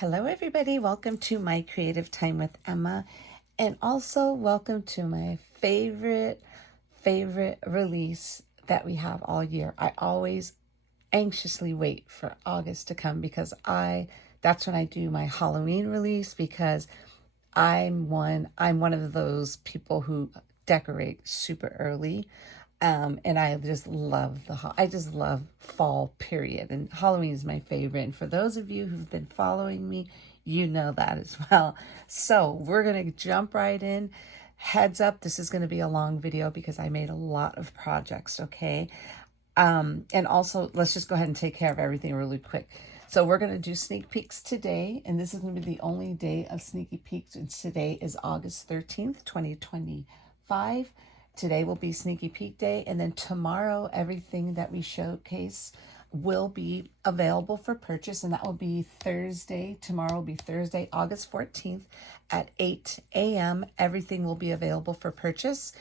Hello everybody, welcome to my creative time with Emma, and also welcome to my favorite release that we have all year. I always anxiously wait for August to come because that's when I do my Halloween release, because I'm one of those people who decorate super early. And I just love I just love fall, period. And Halloween is my favorite. And for those of you who've been following me, you know that as well. So we're going to jump right in. Heads up, this is going to be a long video because I made a lot of projects, okay? And also, let's just go ahead and take care of everything really quick. So we're going to do sneak peeks today, and this is going to be the only day of sneaky peeks. And today is August 13th, 2025. Today will be sneaky peek day, and then tomorrow everything that we showcase will be available for purchase, and that will be Thursday. Tomorrow will be Thursday, August 14th at 8 a.m. Everything will be available for purchase.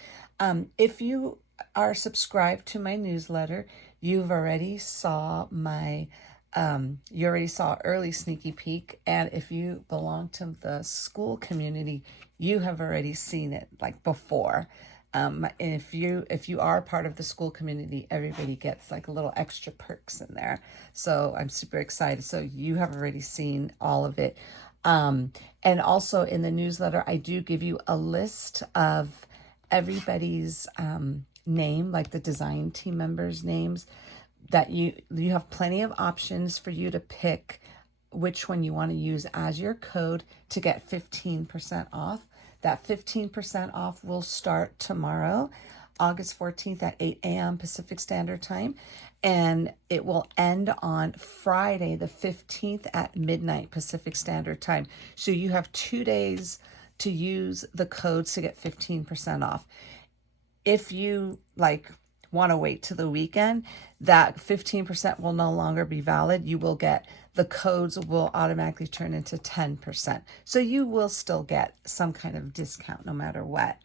If you are subscribed to my newsletter, you've already saw my early sneaky peek, and if you belong to the school community, you have already seen it like before. And if you are part of the school community, everybody gets like a little extra perks in there. So I'm super excited. So you have already seen all of it. And also in the newsletter, I do give you a list of everybody's name, like the design team members' names, that you have plenty of options for you to pick which one you want to use as your code to get 15% off. That 15% off will start tomorrow, August 14th at 8 a.m. Pacific Standard Time, and it will end on Friday the 15th at midnight Pacific Standard Time. So you have 2 days to use the codes to get 15% off. If you want to wait to the weekend, that 15% will no longer be valid. The codes will automatically turn into 10%. So you will still get some kind of discount no matter what.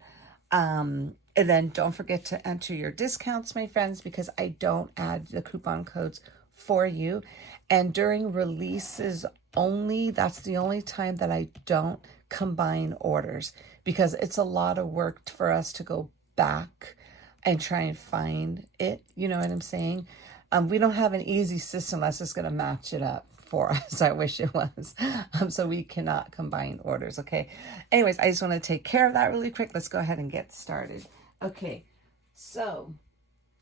And then don't forget to enter your discounts, my friends, because I don't add the coupon codes for you. And during releases only, that's the only time that I don't combine orders, because it's a lot of work for us to go back and try and find it. You know what I'm saying? We don't have an easy system that's just going to match it up for us. I wish it was. So we cannot combine orders, okay? Anyways, I just want to take care of that really quick. Let's go ahead and get started. Okay, so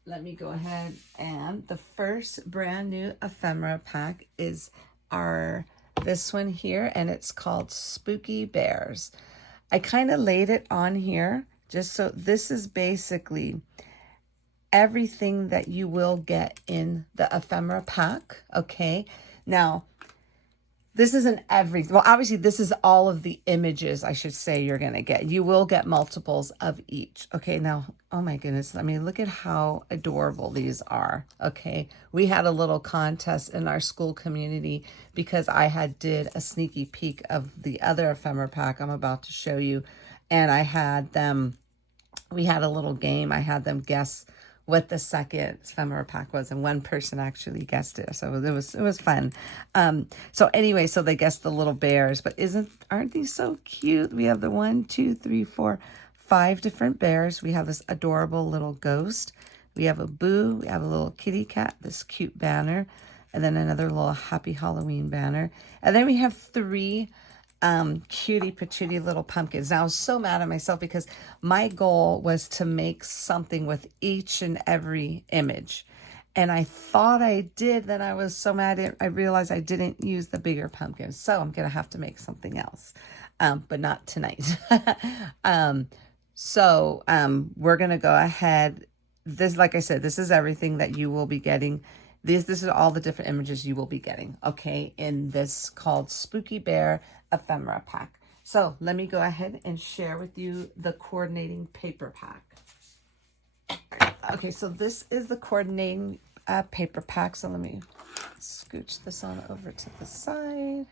let me go ahead, and the first brand new ephemera pack is this one here, and it's called Spooky Bears. I kind of laid it on here just so this is basically everything that you will get in the ephemera pack, okay? Now, this isn't well, obviously this is all of the images, I should say, you're going to get. You will get multiples of each, okay? Now, oh my goodness, I mean, look at how adorable these are, okay? We had a little contest in our school community because I did a sneaky peek of the other ephemera pack I'm about to show you, and we had a little game. I had them guess what the second ephemera pack was, and one person actually guessed it, so it was fun. So anyway, so they guessed the little bears, but aren't these so cute? We have the 1, 2, 3, 4, 5 different bears. We have this adorable little ghost. We have a boo. We have a little kitty cat, this cute banner, and then another little happy Halloween banner, and then we have 3 cutie patootie little pumpkins. Now, I was so mad at myself because my goal was to make something with each and every image, and I thought I did. Then I was so mad I realized I didn't use the bigger pumpkins, so I'm gonna have to make something else, but not tonight. We're gonna go ahead. This, like I said, this is everything that you will be getting. This is all the different images you will be getting, okay, in this called Spooky Bear ephemera pack. So let me go ahead and share with you the coordinating paper pack. Okay, so this is the coordinating paper pack. So let me scooch this on over to the side.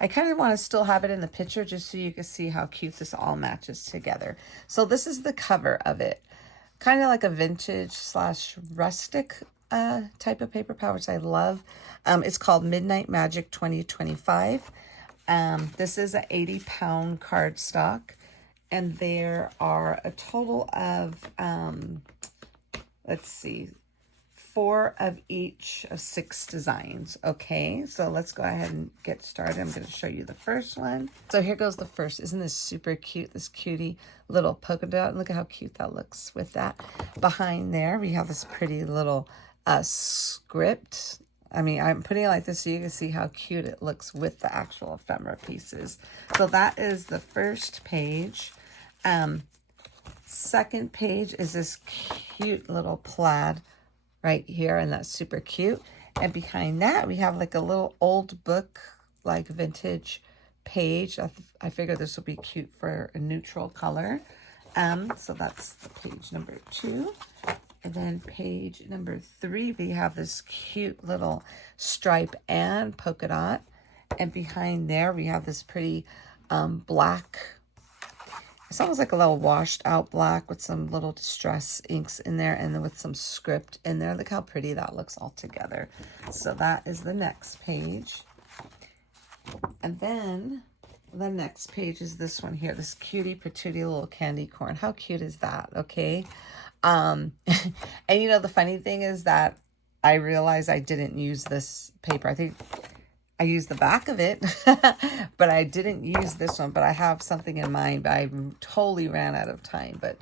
I kind of want to still have it in the picture just so you can see how cute this all matches together. So this is the cover of it. Kind of like a vintage / rustic type of paper pack, which I love. It's called Midnight Magic 2025. This is an 80-pound cardstock, and there are a total of, let's see, 4 of each of 6 designs. Okay, so let's go ahead and get started. I'm going to show you the first one. So here goes the first. Isn't this super cute? This cutie little polka dot. Look at how cute that looks with that. Behind there, we have this pretty little script. I mean, I'm putting it like this so you can see how cute it looks with the actual ephemera pieces. So that is the first page. Second page is this cute little plaid right here, and that's super cute. And behind that, we have like a little old book, like vintage page. I figured this would be cute for a neutral color. So that's the page number 2. And then page number 3, we have this cute little stripe and polka dot. And behind there, we have this pretty black, it's almost like a little washed out black with some little distress inks in there, and then with some script in there. Look how pretty that looks all together. So that is the next page. And then the next page is this one here, this cutie patootie little candy corn. How cute is that? Okay. And you know, the funny thing is that I realized I didn't use this paper. I think I used the back of it, but I didn't use this one. But I have something in mind, but I totally ran out of time. But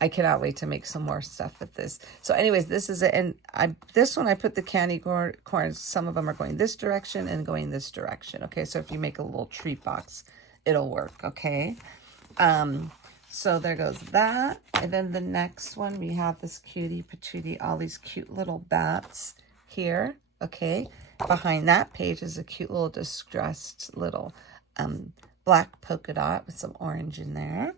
I cannot wait to make some more stuff with this. So anyways, this is it. And this one, I put the candy corns. Some of them are going this direction and going this direction. Okay, so if you make a little treat box, it'll work. Okay. So there goes that. And then the next one, we have this cutie patootie, all these cute little bats here. Okay. Behind that page is a cute little distressed little black polka dot with some orange in there.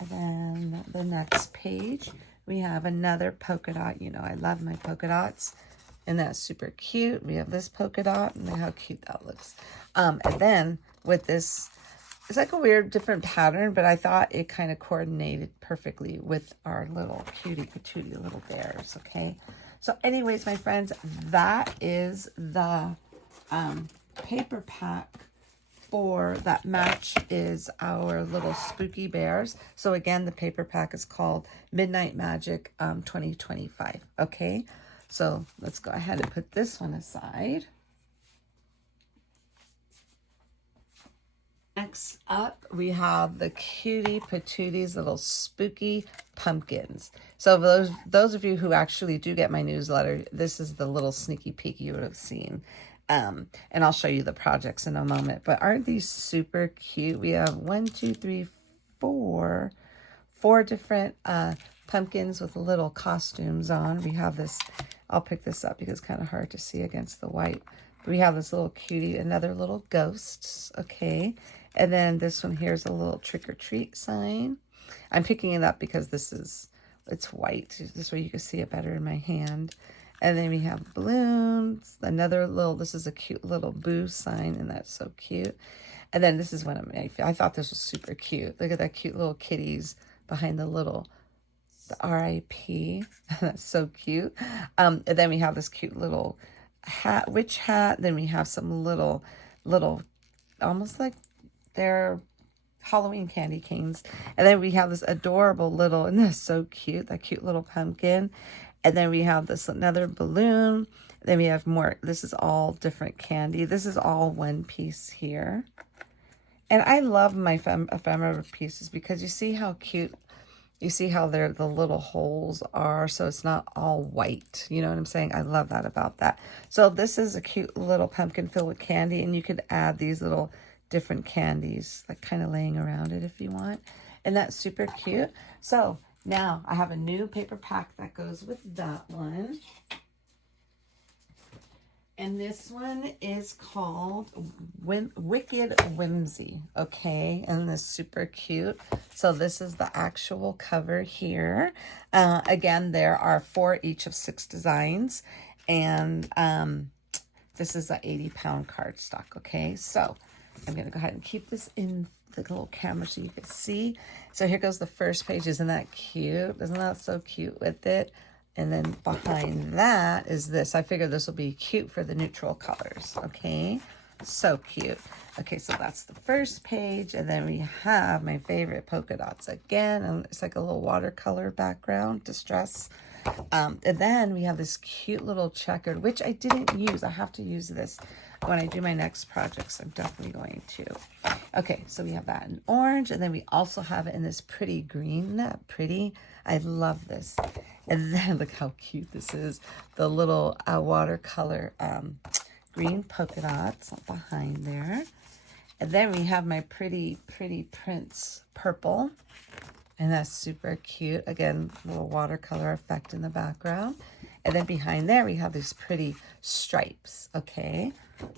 And then the next page, we have another polka dot. You know, I love my polka dots. And that's super cute. We have this polka dot, and look how cute that looks. And then with this, it's like a weird different pattern, but I thought it kind of coordinated perfectly with our little cutie patootie little bears. Okay. So anyways, my friends, that is the paper pack for that match is our little spooky bears. So again, the paper pack is called Midnight Magic 2025. Okay. So let's go ahead and put this one aside. Next up, we have the cutie patooties, little spooky pumpkins. So those of you who actually do get my newsletter, this is the little sneaky peek you would have seen. And I'll show you the projects in a moment. But aren't these super cute? We have 4 different pumpkins with little costumes on. We have this, I'll pick this up because it's kind of hard to see against the white. We have this little cutie, another little ghosts, okay? And then this one here is a little trick-or-treat sign. I'm picking it up because it's white. This way you can see it better in my hand. And then we have balloons, another little, this is a cute little boo sign, and that's so cute. And then this is one I thought this was super cute. Look at that cute little kitties behind the RIP. That's so cute. And then we have this cute little hat, witch hat. Then we have some little, almost like they're Halloween candy canes. And then we have this adorable little, and that's so cute, that cute little pumpkin. And then we have this another balloon. Then we have more. This is all different candy. This is all one piece here. And I love my ephemera pieces because you see how cute, you see how the little holes are. So it's not all white. You know what I'm saying? I love that about that. So this is a cute little pumpkin filled with candy. And you could add these little different candies, like kind of laying around it if you want. And that's super cute. So now I have a new paper pack that goes with that one. And this one is called Wicked Whimsy, okay? And this is super cute. So this is the actual cover here. Again, there are 4 each of 6 designs. And this is an 80-pound cardstock, okay? So I'm going to go ahead and keep this in the little camera so you can see. So here goes the first page. Isn't that cute? Isn't that so cute with it? And then behind that is this. I figured this will be cute for the neutral colors, okay? So cute. Okay, so that's the first page, and then we have my favorite polka dots again, and it's like a little watercolor background, distress. And then we have this cute little checkered, which I didn't use. I have to use this when I do my next projects. I'm definitely going to. Okay, so we have that in orange, and then we also have it in this pretty green. Isn't that pretty? I love this. And then look how cute this is. The little watercolor green polka dots behind there. And then we have my pretty Prince purple. And that's super cute. Again, little watercolor effect in the background. And then behind there, we have these pretty stripes. Okay,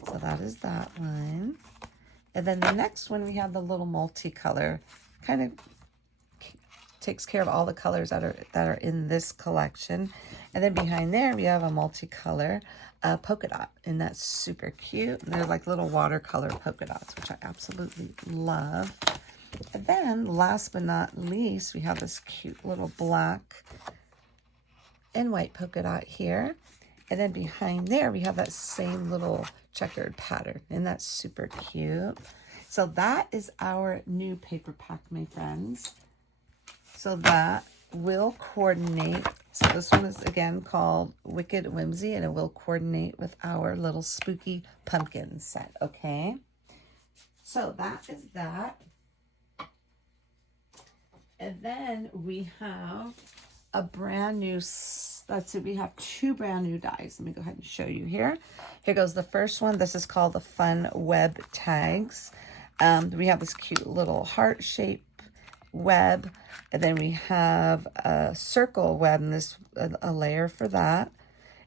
so that is that one. And then the next one, we have the little multicolor. Kind of takes care of all the colors that are in this collection. And then behind there, we have a multicolor polka dot. And that's super cute. And they're like little watercolor polka dots, which I absolutely love. And then, last but not least, we have this cute little black and white polka dot here. And then behind there, we have that same little checkered pattern. And that's super cute. So that is our new paper pack, my friends. So that will coordinate. So this one is, again, called Wicked Whimsy. And it will coordinate with our little spooky pumpkin set, okay? So that is that. And then we have a brand new, let's see, we have two brand new dies. Let me go ahead and show you here. Here goes the first one. This is called the Fun Web Tags. We have this cute little heart shape web. And then we have a circle web, and this a layer for that.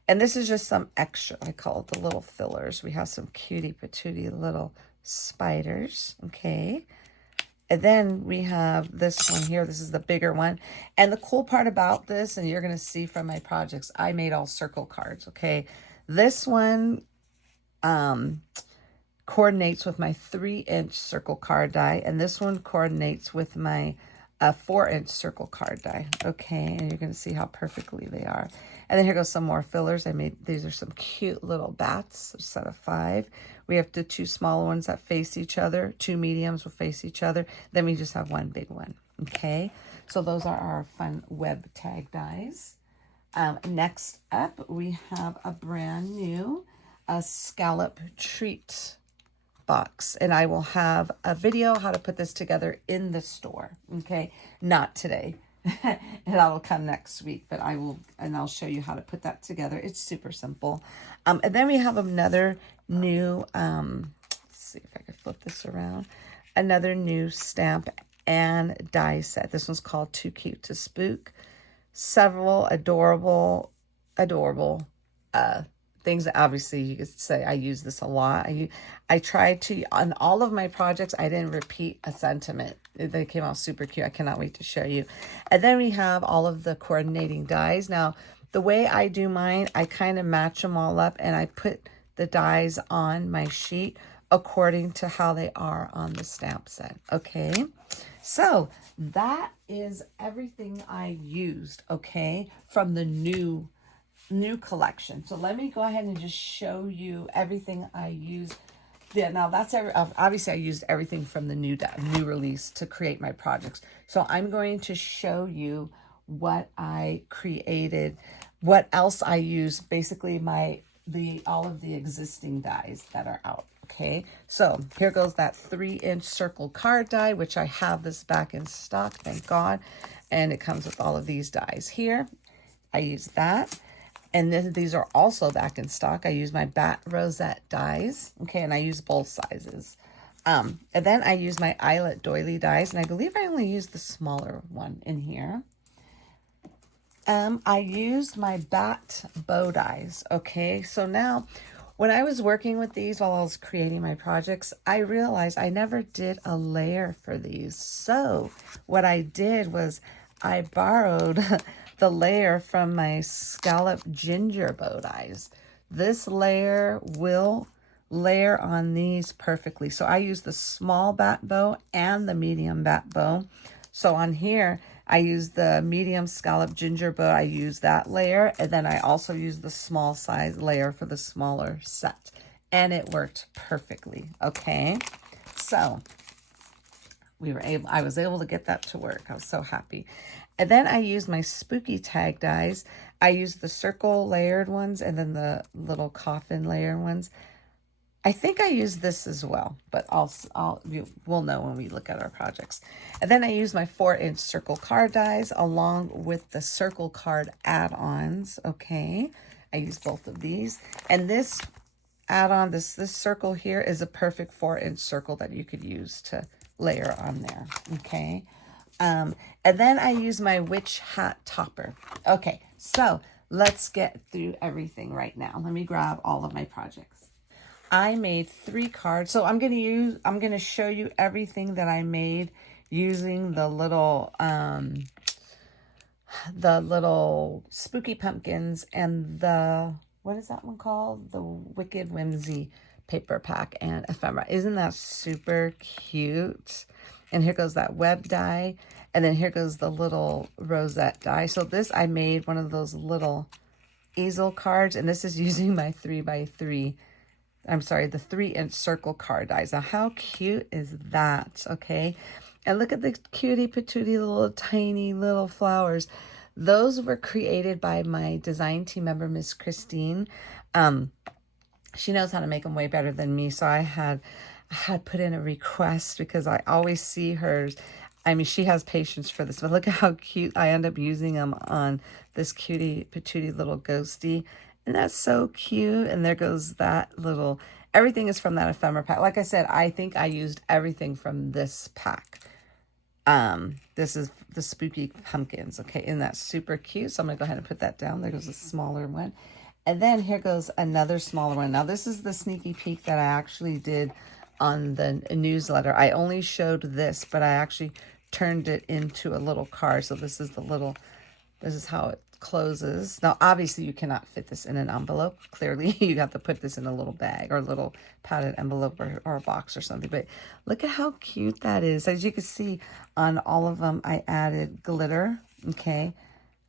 And this is just some extra, I call it the little fillers. We have some cutie patootie little spiders, okay? And then we have this one here. This is the bigger one. And the cool part about this, and you're going to see from my projects, I made all circle cards, okay? This one coordinates with my 3-inch circle card die. And this one coordinates with my 4-inch circle card die, okay? And you're going to see how perfectly they are. And then here goes some more fillers. I made, these are some cute little bats, a set of 5. We have the 2 small ones that face each other. 2 mediums will face each other. Then we just have 1 big one, okay? So those are our fun web tag dies. Next up, we have a brand new scallop treat box, and I will have a video how to put this together in the store, okay? Not today. And that will come next week, but I'll show you how to put that together. It's super simple. And then we have another new, let's see if I can flip this around, another new stamp and die set. This one's called Too Cute to Spook. Several adorable things that obviously you could say I use this a lot. I tried to, on all of my projects, I didn't repeat a sentiment. They came out super cute. I cannot wait to show you. And then we have all of the coordinating dies. Now, the way I do mine, I kind of match them all up and I put the dies on my sheet according to how they are on the stamp set, okay? So that is everything I used, okay, from the new collection. So let me go ahead and just show you everything I used. Yeah, now that's obviously I used everything from the new release to create my projects. So I'm going to show you what I created, what else I used, basically all of the existing dies that are out. Okay, so here goes that 3-inch circle card die, which I have this back in stock, thank God. And it comes with all of these dies here. I use that. And then these are also back in stock. I use my bat rosette dies, okay, and I use both sizes. And then I use my eyelet doily dies, and I believe I only used the smaller one in here. I used my bat bow dies, okay. So now, when I was working with these while I was creating my projects, I realized I never did a layer for these. So what I did was I borrowed the layer from my Scallop ginger bow dies. This layer will layer on these perfectly. So I use the small bat bow and the medium bat bow. So on here, I use the medium Scallop ginger bow. I use that layer. And then I also use the small size layer for the smaller set. and it worked perfectly. Okay, so I was able to get that to work. I was so happy. And then I used my spooky tag dies. I used the circle layered ones and then the little coffin layer ones. I think I used this as well, but we'll know when we look at our projects. And then I used my 4-inch circle card dies along with the circle card add-ons. Okay, I used both of these. And this add-on, this circle here is a perfect 4-inch circle that you could use to layer on there. Okay, and then I use my witch hat topper. Okay, so let's get through everything right now. Let me grab all of my projects. I made 3 cards. So I'm going to show you everything that I made using the little spooky pumpkins and what is that one called? The Wicked Whimsy paper pack and ephemera. Isn't that super cute? And here goes that web die. And then here goes the little rosette die. So this, I made one of those little easel cards, and this is using my 3x3. I'm sorry, the 3-inch circle card dies. Now, how cute is that? Okay. And look at the cutie patootie little tiny little flowers. Those were created by my design team member, Miss Christine. She knows how to make them way better than me. So I had put in a request because I always see hers. I mean, she has patience for this, but look at how cute. I end up using them on this cutie patootie little ghosty. And that's so cute. And there goes that little, everything is from that ephemera pack. Like I said, I think I used everything from this pack. This is the spooky pumpkins. Okay, and that's super cute. So I'm gonna go ahead and put that down. There goes a smaller one. And then here goes another smaller one. Now this is the sneaky peek that I actually did on the newsletter. I only showed this, but I actually turned it into a little card. So this is this is how it closes. Now, obviously, you cannot fit this in an envelope. Clearly, you have to put this in a little bag or a little padded envelope or a box or something. But look at how cute that is. As you can see, on all of them, I added glitter. Okay,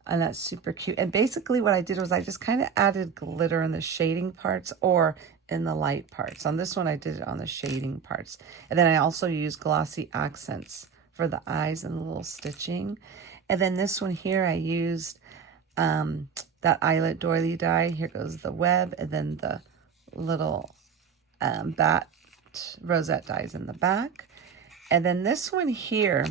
and that's super cute. And basically, what I did was I just kind of added glitter in the shading parts or in the light parts. On this one, I did it on the shading parts. And then I also used glossy accents for the eyes and the little stitching. And then this one here, I used that eyelet doily die. Here goes the web, and then the little bat rosette dies in the back. And then this one here,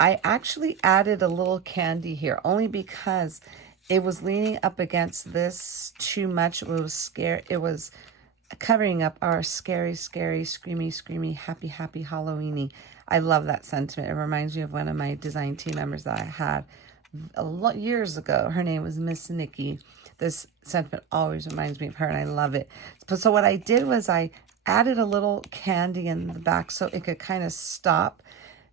I actually added a little candy here only because it was leaning up against this too much. It was covering up our scary, screamy, happy Halloweeny. I love that sentiment. It reminds me of one of my design team members that I had years ago. Her name was Miss Nikki. This sentiment always reminds me of her, and I love it. So what I did was I added a little candy in the back so it could kind of stop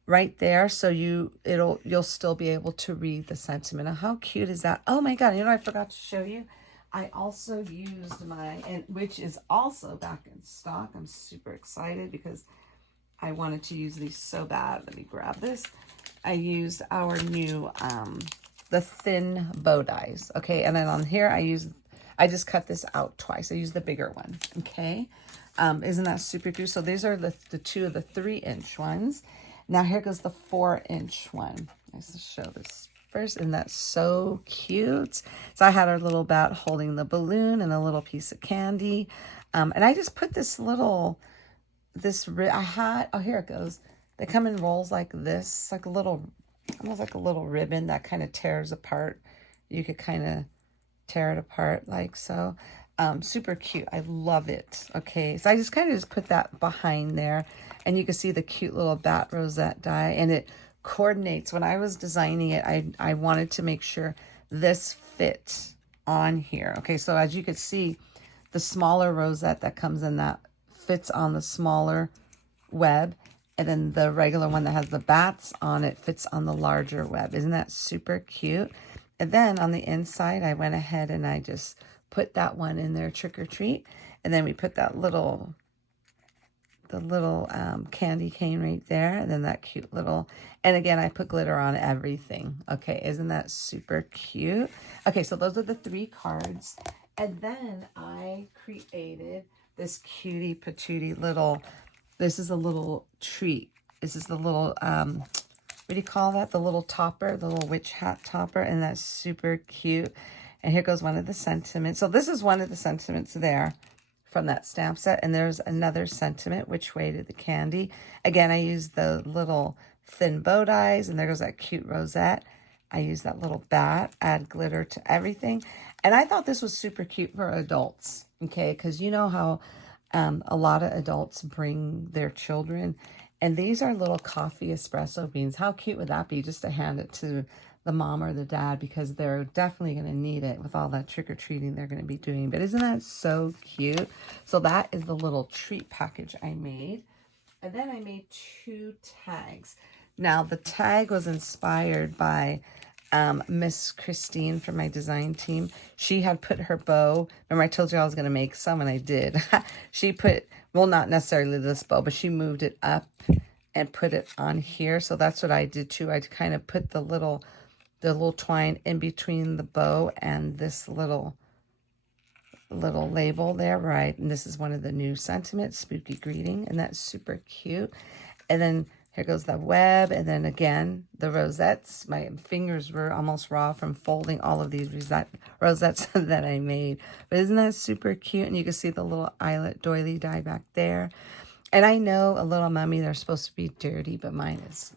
right there, so you'll still be able to read the sentiment. Now, how cute is that? Oh my God! You know what I forgot to show you? I also used which is also back in stock. I'm super excited because I wanted to use these so bad. Let me grab this. I used our new, the thin bow dies. Okay, and then on here, I just cut this out twice. I used the bigger one. Okay, isn't that super cute? So these are the two of the 3-inch ones. Now here goes the 4-inch one. Let's show this first, and that's so cute. So I had our little bat holding the balloon and a little piece of candy. And I just put this little, here it goes. They come in rolls like this, like almost like a little ribbon that kind of tears apart. You could kind of tear it apart like so. Super cute. I love it. Okay, so I just kind of put that behind there, and you can see the cute little bat rosette die, and it coordinates. When I was designing it, I wanted to make sure this fits on here. Okay, so as you can see, the smaller rosette that comes in that fits on the smaller web, and then the regular one that has the bats on it fits on the larger web. Isn't that super cute? And then on the inside, I went ahead and I just put that one in there, trick or treat. And then we put the little candy cane right there. And then that cute little, and again, I put glitter on everything. Okay, isn't that super cute? Okay, so those are the 3 cards. And then I created this cutie patootie little, this is a little treat. This is the little, what do you call that? The little topper, the little witch hat topper, and that's super cute. And here goes one of the sentiments. So this is one of the sentiments there from that stamp set. And there's another sentiment, which way to the candy. Again, I used the little thin bow ties, and there goes that cute rosette. I used that little bat, add glitter to everything. And I thought this was super cute for adults, okay? Because you know how a lot of adults bring their children. And these are little coffee espresso beans. How cute would that be just to hand it to the mom or the dad, because they're definitely going to need it with all that trick-or-treating they're going to be doing. But isn't that so cute? So that is the little treat package I made. And then I made 2 tags. Now, the tag was inspired by Miss Christine from my design team. She had put her bow, remember I told you I was going to make some, and I did. She put, well, not necessarily this bow, but she moved it up and put it on here. So that's what I did too. I kind of put the little twine in between the bow and this little label there, right? And this is one of the new sentiments, Spooky Greeting, and that's super cute. And then here goes the web, and then again, the rosettes. My fingers were almost raw from folding all of these rosettes that I made. But isn't that super cute? And you can see the little eyelet doily die back there. And I know a little mummy, they're supposed to be dirty, but mine is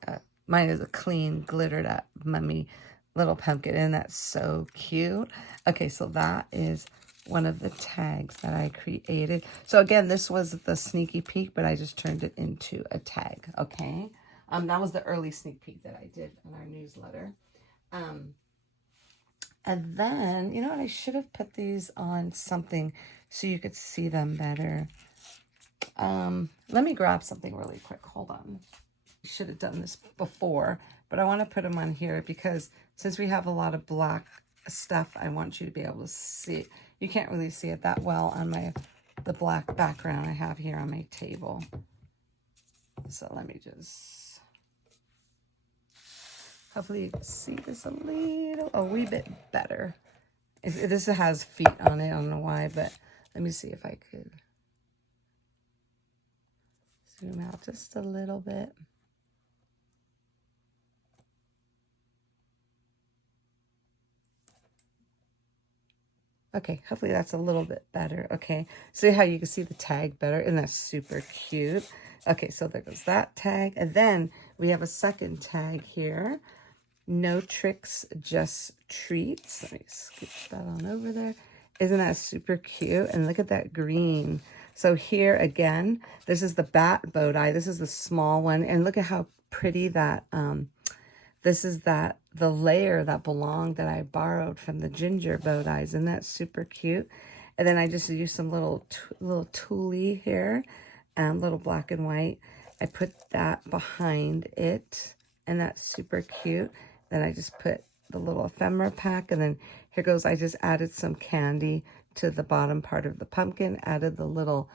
a clean, glittered up mummy little pumpkin, and that's so cute. Okay, so that is one of the tags that I created. So again, this was the sneaky peek, but I just turned it into a tag, okay? That was the early sneak peek that I did in our newsletter. And then, you know what? I should have put these on something so you could see them better. Let me grab something really quick. Hold on. I should have done this before, but I want to put them on here because since we have a lot of black stuff, I want you to be able to see it. You can't really see it that well on the black background I have here on my table. So let me just, hopefully you can see this a wee bit better. This has feet on it, I don't know why, but let me see if I could zoom out just a little bit. Okay, hopefully that's a little bit better. Okay, see how you can see the tag better, and that's super cute. Okay, so there goes that tag. And then we have a second tag here. No tricks, just treats. Let me scoop that on over there. Isn't that super cute? And look at that green. So here again, this is the bat bow tie. This is the small one. And look at how pretty that, this is the layer that belonged that I borrowed from the ginger bow ties. And that's super cute. And then I just used some little tulle here, little black and white. I put that behind it, and that's super cute. Then I just put the little ephemera pack, and then here goes, I just added some candy to the bottom part of the pumpkin, added the little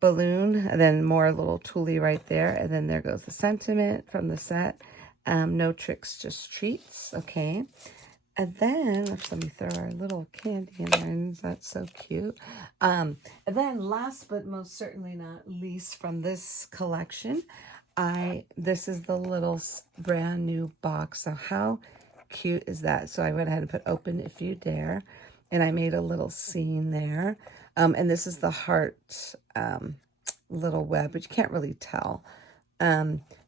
balloon, and then more little tulle right there. And then there goes the sentiment from the set. No tricks, just treats. Okay. And then, let me throw our little candy in there, and that's so cute. And then last but most certainly not least from this collection, this is the little brand new box. So how cute is that? So I went ahead and put open if you dare, and I made a little scene there. And this is the heart little web, but you can't really tell.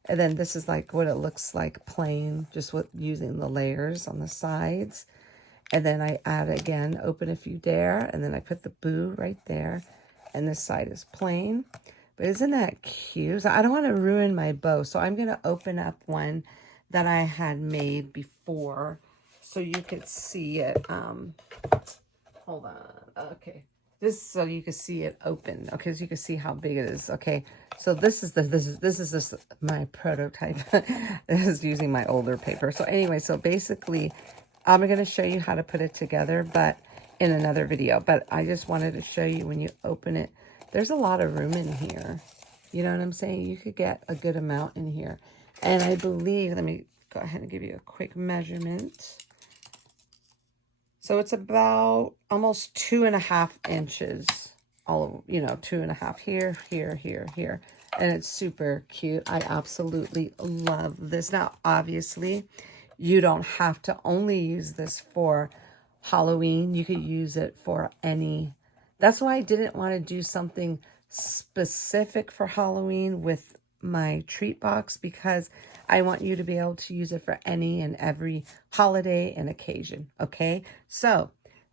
And then this is like what it looks like plain, just with using the layers on the sides. And then I add again, open if you dare. And then I put the boo right there. And this side is plain. But isn't that cute? So I don't want to ruin my bow. So I'm going to open up one that I had made before so you could see it. Hold on. Okay. This so you can see it open. Okay, so you can see how big it is. Okay, so this is just my prototype. This is using my older paper. So anyway, so basically, I'm going to show you how to put it together, but in another video. But I just wanted to show you when you open it, there's a lot of room in here. You know what I'm saying? You could get a good amount in here. And I believe, let me go ahead and give you a quick measurement. So it's about almost 2.5 inches. All, 2.5 here, here, here, here. And it's super cute. I absolutely love this. Now, obviously, you don't have to only use this for Halloween. You could use it for any. That's why I didn't want to do something specific for Halloween with my treat box, because I want you to be able to use it for any and every holiday and occasion. Okay, so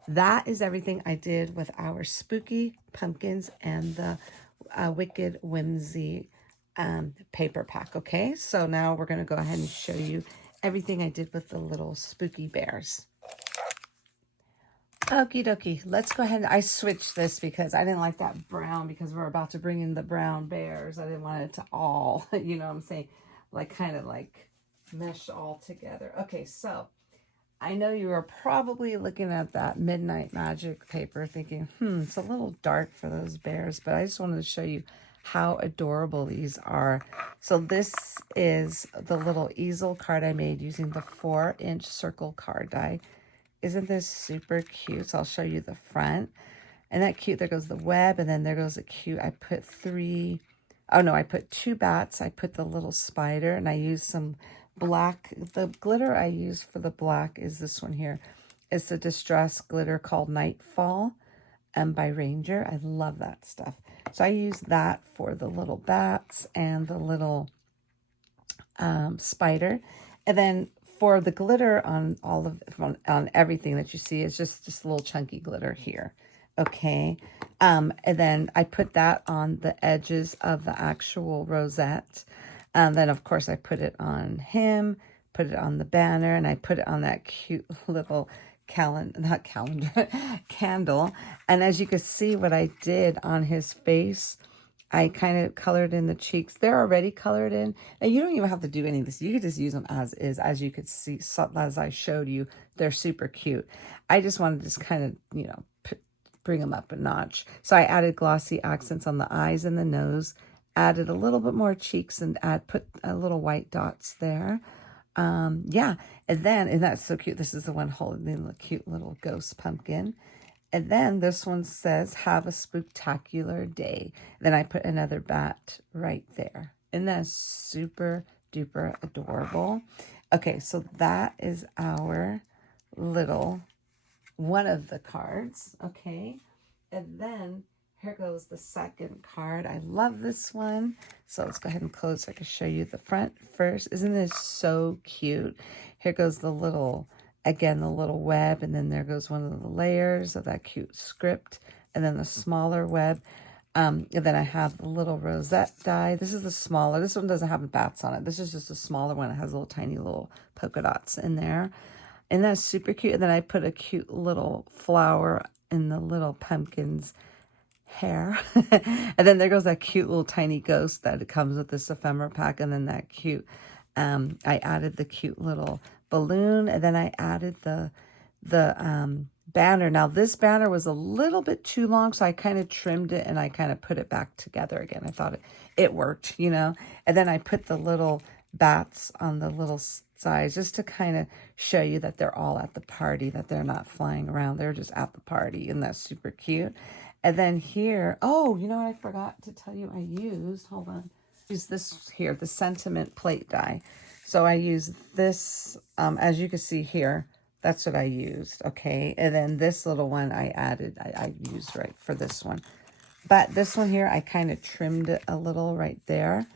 that is everything I did with our spooky pumpkins and the Wicked Whimsy paper pack. Okay, so now we're going to go ahead and show you everything I did with the little spooky bears. Okie dokie, let's go ahead. I switched this because I didn't like that brown, because we're about to bring in the brown bears. I didn't want it to all, you know what I'm saying, like kind of like mesh all together. Okay, so I know you are probably looking at that Midnight Magic paper thinking, it's a little dark for those bears, but I just wanted to show you how adorable these are. So this is the little easel card I made using the 4-inch circle card die. Isn't this super cute? So I'll show you the front. And that cute, there goes the web, and then there goes the cute. I put I put 2 bats. I put the little spider, and I used some black. The glitter I use for the black is this one here. It's a distress glitter called Nightfall by Ranger. I love that stuff. So I use that for the little bats and the little spider. And then for the glitter on on everything that you see, it's just a little chunky glitter here. Okay. And then I put that on the edges of the actual rosette. And then, of course, I put it on him, put it on the banner, and I put it on that cute little candle. And as you can see, what I did on his face, I kind of colored in the cheeks. They're already colored in. Now, you don't even have to do any of this. You could just use them as is. As you could see, as I showed you, they're super cute. I just wanted to just kind of, bring them up a notch. So I added glossy accents on the eyes and the nose, added a little bit more cheeks, and put a little white dots there. Yeah, and that's so cute. This is the one holding the cute little ghost pumpkin. And then this one says, have a spooktacular day. Then I put another bat right there. And that's super duper adorable. Okay, so that is our little one of the cards. Okay, and then here goes the second card. I love this one. So let's go ahead and close so I can show you the front first. Isn't this so cute? Here goes the little, again, the little web, and then there goes one of the layers of that cute script, and then the smaller web. And then I have the little rosette die. This is the smaller. This one doesn't have bats on it. This is just a smaller one. It has little tiny little polka dots in there. And that's super cute. And then I put a cute little flower in the little pumpkin's hair. And then there goes that cute little tiny ghost that comes with this ephemera pack. And then that cute, I added the cute little balloon. And then I added the banner. Now this banner was a little bit too long, so I kind of trimmed it and I kind of put it back together again. I thought it worked, you know. And then I put the little bats on the little sides just to kind of show you that they're all at the party, that they're not flying around, they're just at the party, and that's super cute. And then here, oh, you know what I forgot to tell you I used, hold on, use this here, the sentiment plate die. So I use this, as you can see here, that's what I used, okay? And then this little one I added, I used right for this one. But this one here, I kind of trimmed it a little right there.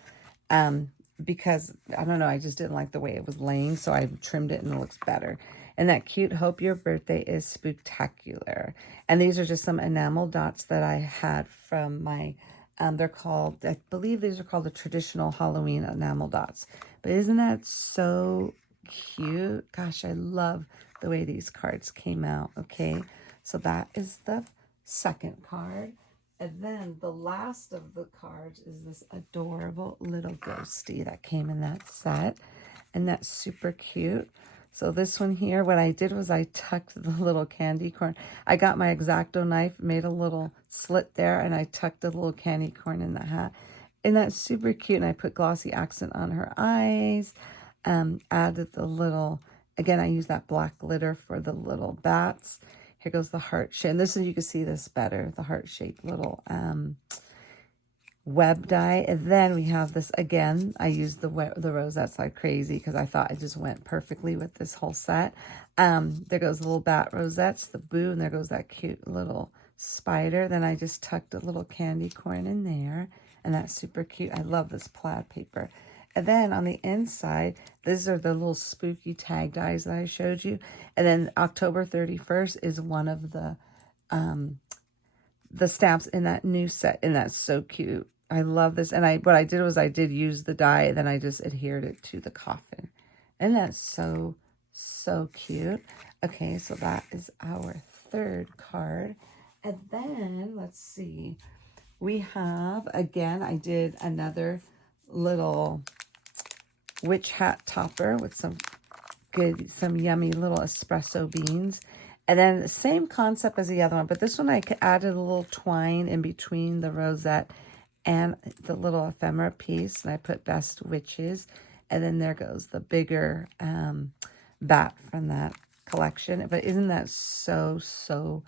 Because, I don't know, I just didn't like the way it was laying, so I trimmed it and it looks better. And that cute, hope your birthday is spooktacular. And these are just some enamel dots that I had from my, they're called, I believe these are called the traditional Halloween enamel dots. But isn't that so cute? Gosh, I love the way these cards came out, okay? So that is the second card. And then the last of the cards is this adorable little ghosty that came in that set. And that's super cute. So this one here, what I did was I tucked the little candy corn. I got my X-Acto knife, made a little slit there, and I tucked the little candy corn in the hat. And that's super cute. And I put glossy accent on her eyes. Added the little Again, I use that black glitter for the little bats. Here goes the heart shape. And this is, you can see this better, the heart-shaped little web die. And then we have this again. I used the rosettes like crazy because I thought it just went perfectly with this whole set. There goes the little bat rosettes, the boo, and there goes that cute little spider. Then I just tucked a little candy corn in there, and that's super cute. I love this plaid paper. And then on the inside, these are the little spooky tag dies that I showed you. And then October 31st is one of the stamps in that new set, and that's so cute. I love this. And what I did was I did use the die, and then I just adhered it to the coffin. And that's so, so cute. Okay, so that is our third card. And then, let's see. We have, again, I did another little witch hat topper with some yummy little espresso beans. And then the same concept as the other one, but this one I added a little twine in between the rosette and the little ephemera piece, and I put Best Witches. And then there goes the bigger bat from that collection. But isn't that so, so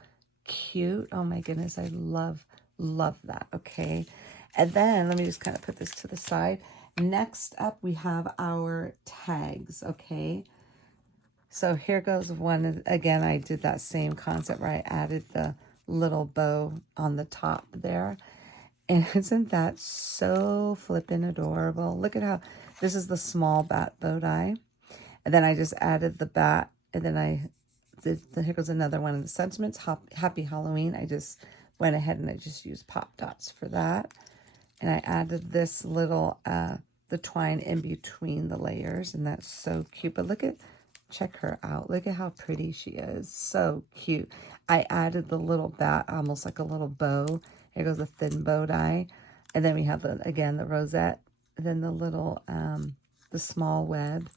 cute? Oh my goodness, I love that. Okay, and then let me just kind of put this to the side. Next up, we have our tags. Okay, so here goes one. Again, I did that same concept where I added the little bow on the top there. And isn't that so flippin' adorable? Look at how, this is the small bat bow die. And then I just added the bat. And then I did, here goes another one of the sentiments. Happy Halloween. I just went ahead and I just used pop dots for that. And I added this little, the twine in between the layers. And that's so cute. But look at, check her out. Look at how pretty she is. So cute. I added the little bat, almost like a little bow. Here goes a thin bow die. And then we have, again, the rosette. And then the little, the small web.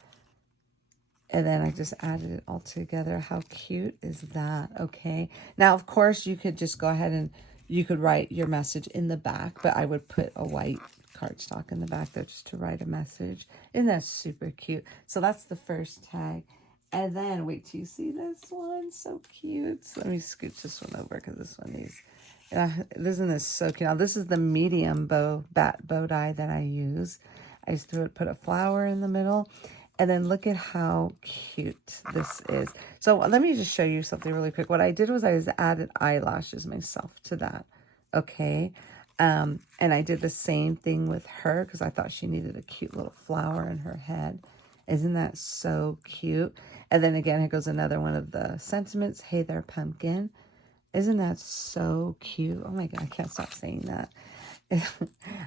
And then I just added it all together. How cute is that? Okay. Now, of course, you could just go ahead and you could write your message in the back. But I would put a white cardstock in the back there just to write a message. Isn't that super cute? So that's the first tag. And then, wait till you see this one. So cute. So let me scooch this one over because this one needs... isn't this so cute? Now, this is the medium bat bow die that I use. I just put a flower in the middle. And then look at how cute this is. So let me just show you something really quick. What I did was I just added eyelashes myself to that. Okay. And I did the same thing with her because I thought she needed a cute little flower in her head. Isn't that so cute? And then again, here goes another one of the sentiments. Hey there, pumpkin. Isn't that so cute? Oh my God, I can't stop saying that.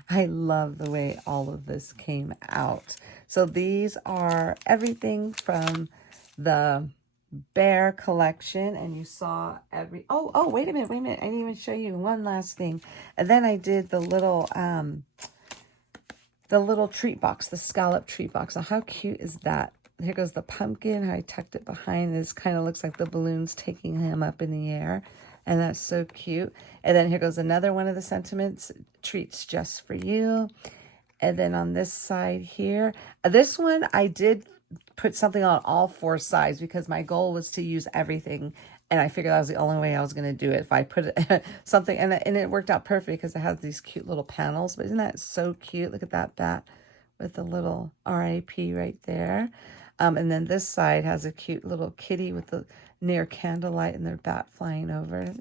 I love the way all of this came out. So these are everything from the bear collection, and you saw every, oh, wait a minute. I didn't even show you one last thing. And then I did the little treat box, the scallop treat box. Now, how cute is that? Here goes the pumpkin, how I tucked it behind. This kind of looks like the balloons taking him up in the air. And that's so cute. And then here goes another one of the sentiments, treats just for you. And then on this side here, this one I did put something on all four sides because my goal was to use everything. And I figured that was the only way I was going to do it. If I put something, and it worked out perfect because it has these cute little panels. But isn't that so cute? Look at that bat with the little RIP right there. And then this side has a cute little kitty with the near candlelight and their bat flying over.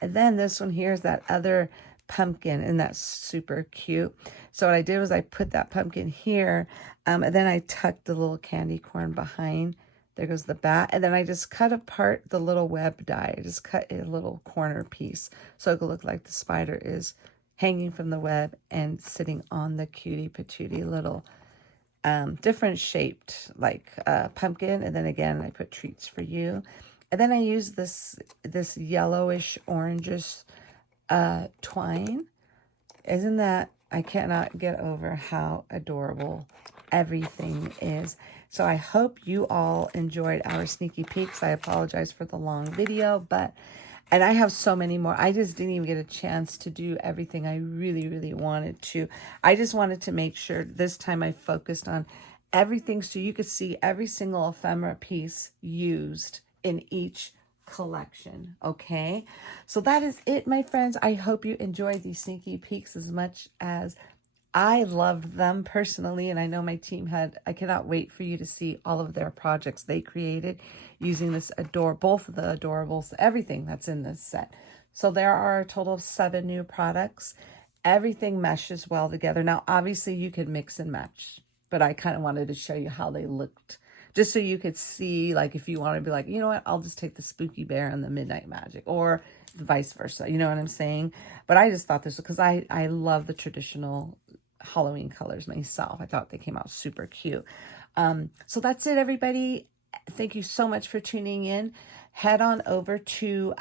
And then this one here is that other pumpkin, and that's super cute. So what I did was I put that pumpkin here, and then I tucked the little candy corn behind. There goes the bat. And then I just cut apart the little web die. I just cut a little corner piece so it could look like the spider is hanging from the web and sitting on the cutie patootie little different shaped like pumpkin. And then again, I put treats for you. And then I used this yellowish orangish twine. Isn't that, I cannot get over how adorable everything is. So I hope you all enjoyed our sneaky peeks. I apologize for the long video, and I have so many more. I just didn't even get a chance to do everything I really, really wanted to. I just wanted to make sure this time I focused on everything, so you could see every single ephemera piece used in each collection. Okay, so that is it, my friends. I hope you enjoyed these sneaky peeks as much as I loved them personally, and I know my team had. I cannot wait for you to see all of their projects they created using this both of the adorables, everything that's in this set. So there are a total of 7 new products. Everything meshes well together. Now, obviously, you can mix and match, but I kind of wanted to show you how they looked, just so you could see, like, if you want to be like, you know what, I'll just take the Spooky Bear and the Midnight Magic, or vice versa. You know what I'm saying? But I just thought this, because I love the traditional Halloween colors myself. I thought they came out super cute. So that's it, everybody. Thank you so much for tuning in. Head on over to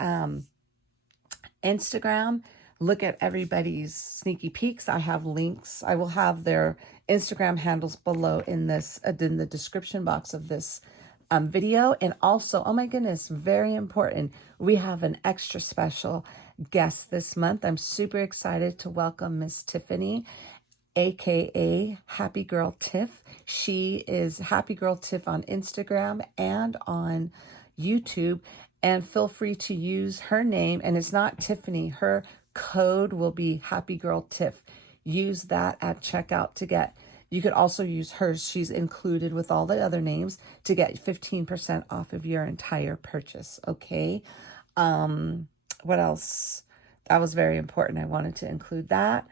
Instagram. Look at everybody's sneaky peeks. I have links. I will have their Instagram handles below in the description box of this video. And also, oh my goodness, very important, we have an extra special guest this month. I'm super excited to welcome Miss Tiffany, a.k.a. Happy Girl Tiff. She is Happy Girl Tiff on Instagram and on YouTube. And feel free to use her name. And it's not Tiffany. Her code will be Happy Girl Tiff. Use that at checkout to get. You could also use hers. She's included with all the other names to get 15% off of your entire purchase. Okay. What else? That was very important. I wanted to include that.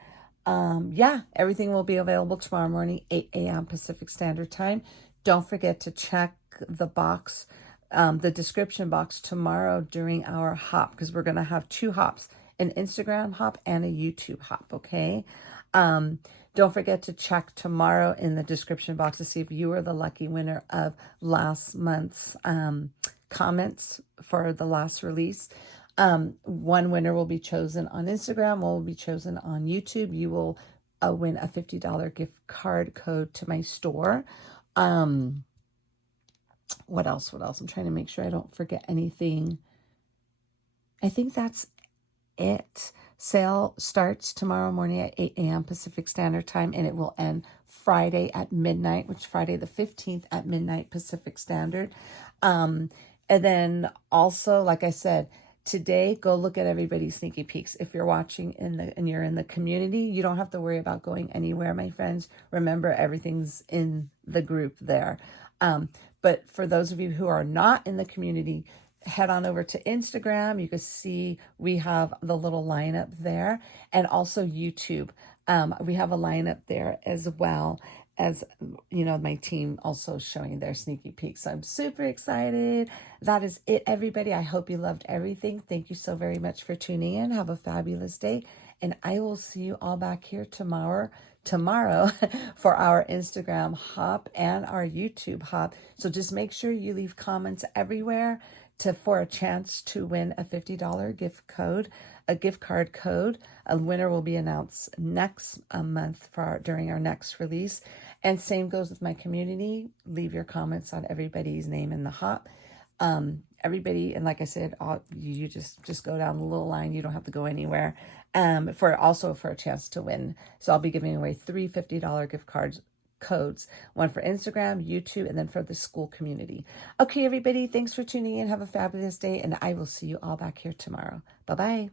Yeah, everything will be available tomorrow morning, 8 a.m. Pacific Standard Time. Don't forget to check the box, the description box tomorrow during our hop, because we're going to have 2 hops, an Instagram hop and a YouTube hop. Okay. Don't forget to check tomorrow in the description box to see if you were the lucky winner of last month's comments for the last release. One winner will be chosen on Instagram, one will be chosen on YouTube. You will win a $50 gift card code to my store. What else? I'm trying to make sure I don't forget anything. I think that's it. Sale starts tomorrow morning at 8 a.m. Pacific Standard Time, and it will end Friday at midnight, which Friday the 15th at midnight Pacific Standard. And then also, like I said, today, go look at everybody's sneaky peeks. If you're watching and you're in the community, you don't have to worry about going anywhere, my friends. Remember, everything's in the group there. But for those of you who are not in the community, head on over to Instagram. You can see we have the little lineup there, and also YouTube. We have a lineup there as well, as you know, my team also showing their sneaky peeks. So I'm super excited. That is it, everybody. I hope you loved everything. Thank you so very much for tuning in. Have a fabulous day, and I will see you all back here tomorrow for our Instagram hop and our YouTube hop. So just make sure you leave comments everywhere for a chance to win a $50 gift card code. A winner will be announced next month during our next release. And same goes with my community. Leave your comments on everybody's name in the hop. Everybody, and like I said, you just go down the little line. You don't have to go anywhere. For a chance to win. So I'll be giving away 3 $50 gift codes, one for Instagram, YouTube, and then for the school community. Okay, everybody, thanks for tuning in. Have a fabulous day, and I will see you all back here tomorrow. Bye-bye.